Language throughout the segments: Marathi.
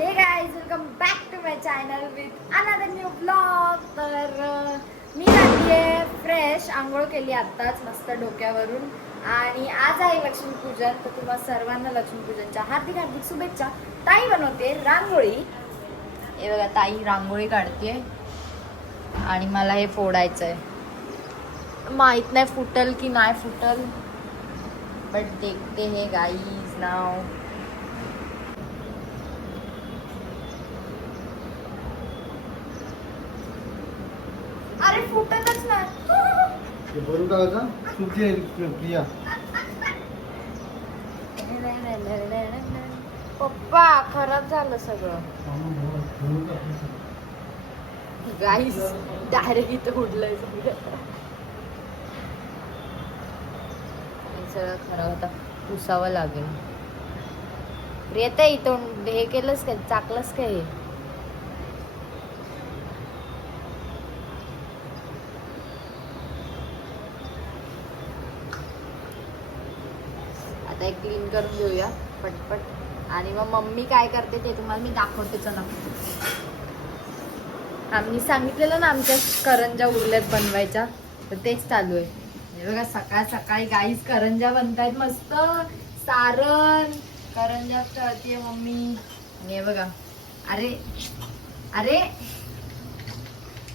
Hey guys welcome back to my channel with another new blog तर मी झाली आहे फ्रेश आंघोळ केली आत्ताच मस्त डोक्यावरून. आणि आज आहे लक्ष्मीपूजन तर तुम्हाला सर्वांना लक्ष्मीपूजनच्या हार्दिक हार्दिक शुभेच्छा. ताई बनवते रांगोळी. हे बघा ताई रांगोळी काढते आणि मला हे फोडायचं आहे माहीत नाही फुटल की नाही फुटल बट देखते हे गाईज नाव अरे फुटतच नाही हे भरून टाकायचं आहे प्रिया. पप्पा खराब झालं सगळं. गाईस डायरेक्ट इथं उडलंय सगळं. सगळं खराब होता. पुसावं लागेल. येत इथून हे केलंस काय? चाकलंस काय हे? एक क्लीन करून घेऊया पटपट. आणि मग मम्मी काय करते ते तुम्हाला मी दाखवते चला. आम्ही सांगितलेलं ना आमच्या करंजा उरल्यात बनवायच्या. तर तेच चालू आहे. हे बघा सकाळ सकाळी गाईस करंजा बनतायत मस्त. सारण करंजा तळते मम्मी. आणि हे बघा. अरे अरे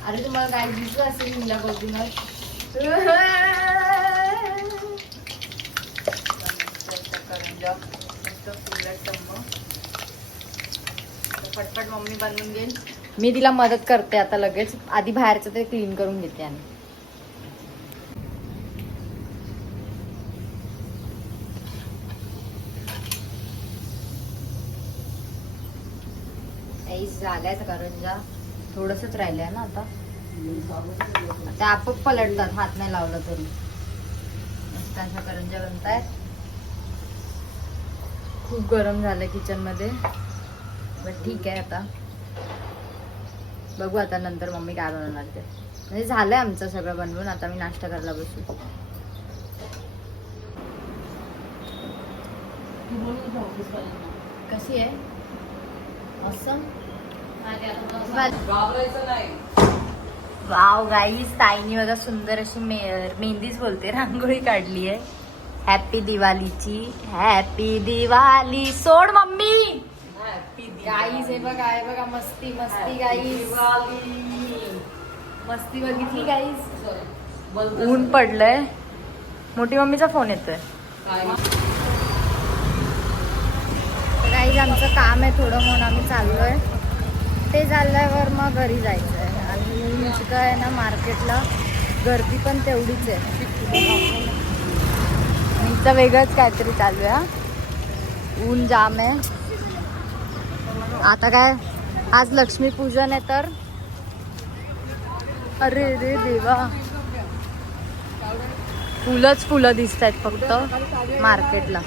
अरे तुम्हाला काय दिसलं असेल मुला बघूनच करंजा मस्त पटपट मम्मी बनवून देईल मी तिला मदत करते आता लगेच. आधी बाहेरचं ते क्लीन करून घेते आणि. काहीच करंजा. थोडसच राहिलंय ना आता. आता आपोआप पलटतात हात नाही लावलं तरी. मस्त अशा करंजा बनतायत. खूप गरम झालं किचनमध्ये. बट ठीक आहे आता. बघू आता नंतर मम्मी काय बनवणार ते. म्हणजे झालंय आमचं सगळं बनवून आता मी नाश्ता करायला बसू. कशी आहे? असं वाव गाईस ताईनी बघा सुंदर अशी मे मेहंदीच बोलते. रांगोळी काढली आहे हॅपी दिवाळीची हॅपी दिवाळी सोड मम्मी. गाईस हे बघा हे बघा मस्ती मस्ती गाईस मस्ती बघितली गाईस ऊन पडलंय. मोठी मम्मीचा फोन येतोय. गाईज आमचं काम आहे थोडं म्हणून आम्ही चाललोय. ते झाल्यावर मग घरी जायचं आहे आणि आहे ना मार्केटला गर्दी पण तेवढीच आहे. इथं वेगळंच काहीतरी चालू आहे ऊन जाम आहे. आता काय? आज लक्ष्मी पूजन आहे तर. अरे रे देवा. फुलंच फुलं दिसत आहेत फक्त मार्केटला.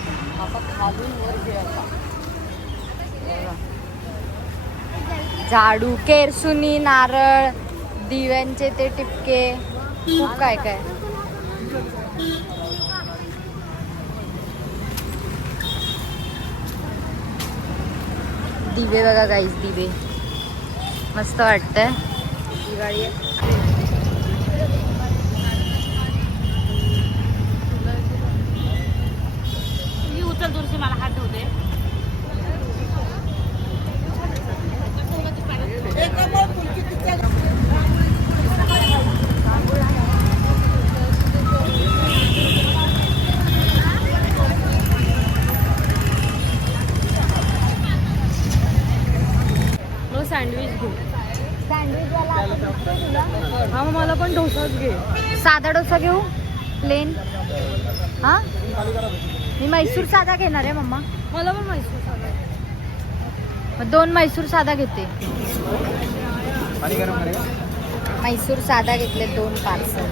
झाडू केरसुनी नारळ दिव्यांचे ते टिपके. खूप काय काय. दिवे बघा गाईस दिवे. मस्त वाटतंय. दिवाळी आहे. मी उचल तुळशी मला हात साधा डोसा घेऊ? प्लेन हा? मी मैसूर साधा घेणार आहे मम्मा. मला पण माहिती मग दोन मैसूर साधा घेते. मैसूर साधा घेतले दोन पार्सल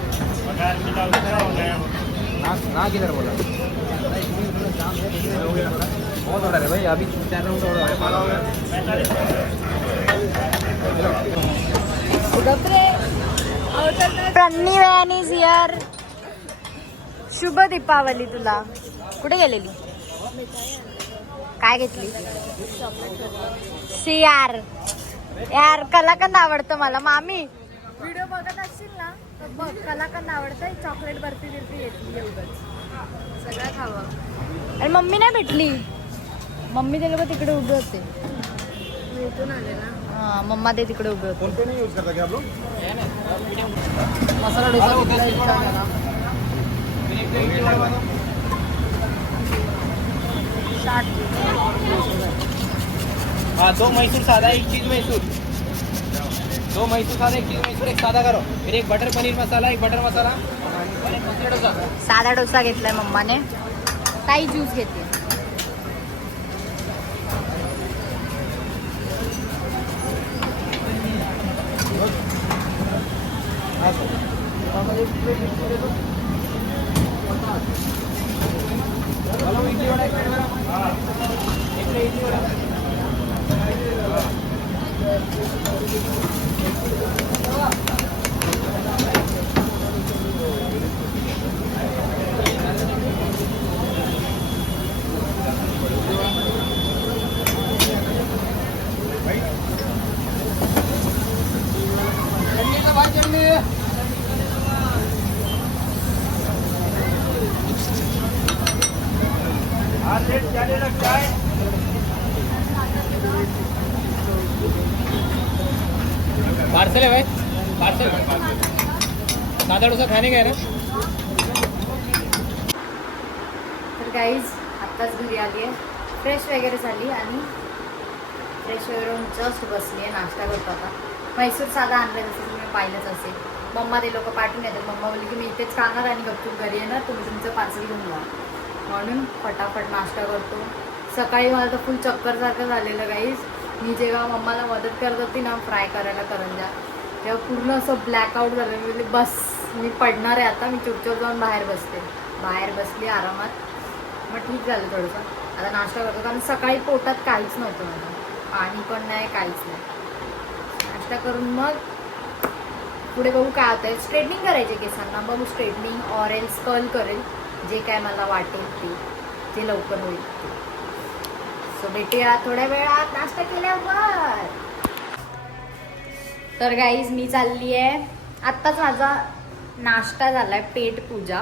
प्रन्नी वॅन इज हिअर शुभ दीपावली तुला. कुठे गेलेली? काय घेतली? सी यार यार कलाकंद आवडतं मला. मामी. व्हिडिओ बघत असशील ना तर बघ कलाकंद आवडतं चॉकलेट बर्फी बिर्फी घेतली एवढंच. सगळं खावं. आणि मम्मी नाही भेटली? मम्मी ते लोक तिकडे उभे होते. इथून आले ना. मम्मा ते तिकडे उभे होते. फोन पे नहीं यूज करता क्या आप लोग मसाला डोसा. हाँ दो मैसूर सादा एक चीज मैसूर. दो मैसूर सादा एक चीज मैसूर एक सादा करो. फिर एक बटर पनीर मसाला एक बटर मसाला. साधा डोसा घेतलाय मम्माने. ताई ज्यूस घेते. हाँ सर हेलो इडली वड़ा एक प्लेट मेरा हाँ एक प्लेट इडली वड़ा चटनी का भाई चटनी हाँ रेट क्या ले रखा है पार्सल है भाई पार्सल दादा डोसा खाने का ना? तर गाईज आत्ताच घरी आली आहे. फ्रेश वगैरे झाली आणि फ्रेश वगैरे जस्ट बसली आहे. नाश्ता करतो आता. म्हैसूर साधा आणलं जसं तुम्ही पाहिलंच असेल. मम्मा ते लोक पाठवून येतात मम्मा बोलली की मी इथेच खाणार आणि गपचूप घरी येणार. तुम्ही तुमचं पार्सल घेऊन जा. म्हणून फटाफट नाश्ता करतो. सकाळी मला तर फुल चक्करसारखं झालेलं गाईज मी जेव्हा मम्माला मदत करत होती ना फ्राय करायला करंजा तेव्हा पूर्ण असं ब्लॅकआउट झालं. मी बस. मी पडणार आहे आता मी चुपचाप जाऊन बाहेर बसते. बाहेर बसली आरामात. मग ठीक झालं थोडंसं. आता नाश्ता करतो कारण सकाळी पोटात काहीच नव्हतं मला पाणी पण नाही काहीच नाही. नाश्ता करून मग पुढे बघू काय होतं आहे स्ट्रेटनिंग करायचे केसांना. बघू स्ट्रेटनिंग ऑरेल्स स्कल करेल. जे काय मला वाटेल ते. जे लवकर होईल ते. सो भेटूया थोड्या वेळात. नाश्ता केल्यावर. तर गाईज मी चालली आहे आत्ताच माझा नाश्ता झाला आहे पेट पूजा.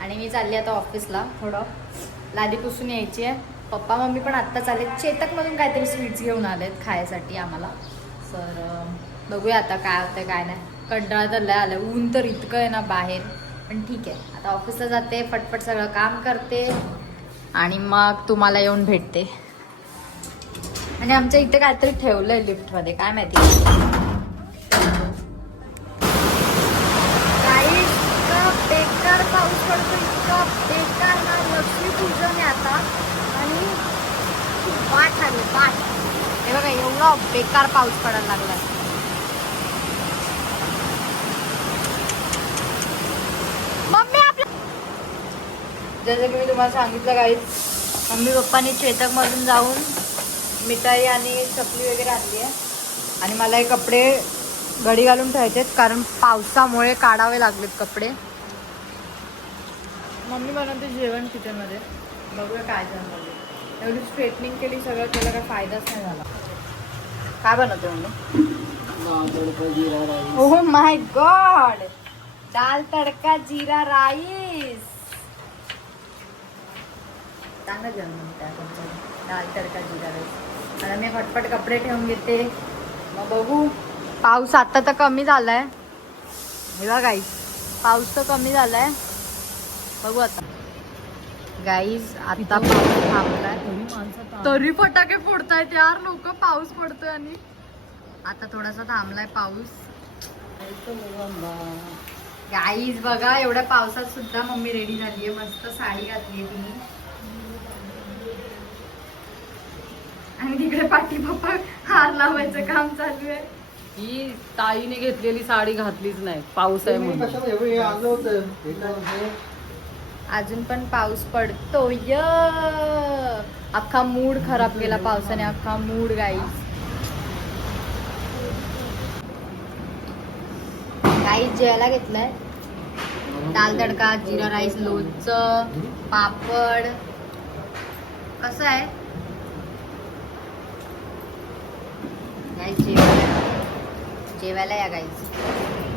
आणि मी चालली आता ऑफिसला थोडं. लादी पुसून यायची आहे. पप्पा मम्मी पण आत्ताच आले चेतकमधून काहीतरी स्वीट्स घेऊन आलेत खायसाठी आम्हाला. तर बघूया आता काय होतं काय नाही. कंटाळा तर लय आलं ऊन तर इतकं आहे ना बाहेर. पण ठीक आहे. आता ऑफिसला जाते फटफट सगळं काम करते. आणि मग तुम्हाला येऊन भेटते. आणि आमच्या इथे काहीतरी ठेवलंय लिफ्टमध्ये. काय माहिती काही इतका बेकार पाऊस पडतो इतका बेकार ना लक्ष्मी पूजन आहे आता आणि खूप वाट लागली वाट हे बघा एवढा बेकार पाऊस पडायला लागलाय. मम्मी जसं की मी तुम्हाला सांगितलं काही मम्मी पप्पानी चेतकमधून जाऊन मिठाई आणि चकली वगैरे आणली आहे. आणि मला हे कपडे घडी घालून ठेवायचे कारण पावसामुळे काढावे लागलेत कपडे. मम्मी बनवते जेवण किचनमध्ये बघूया काय बनवते. एवढी स्ट्रेटनिंग केली सगळं केलं काय फायदाच नाही झाला. काय बनवते mummy? Oh my God dal tadka jeera rice. चांगलं जेवण दाल तडका जीरा राईस. आता मी फटफट कपडे ठेवून घेते. मग बघू. पाऊस आता तर कमी झालाय. हे बघा पाऊस तर कमी झालाय. बघू आता. गाईज आता पाऊस थांबलाय. तरी फटाके फोडतायत यार लोक पाऊस पडतोय आणि आता थोडासा थांबलाय पाऊस. गाईज बघा एवढ्या पावसात सुद्धा मम्मी रेडी झालीये. मस्त साडी घातलीये तिने. आणि तिकडे पाठी पप्पा हार लावायचं काम चालू आहे ही ताईने घेतलेली साडी घातलीच नाही. पाऊस आहे म्हणून. अजून पण पाऊस पडतो. य! अख्खा मूड खराब केला पावसाने. अख्खा मूड गाई गाई जेवायला घेतलंय? दाल तडका जिरा राईस लोणचं पापड. कसं आहे? जेवायला जेवायला या गाईच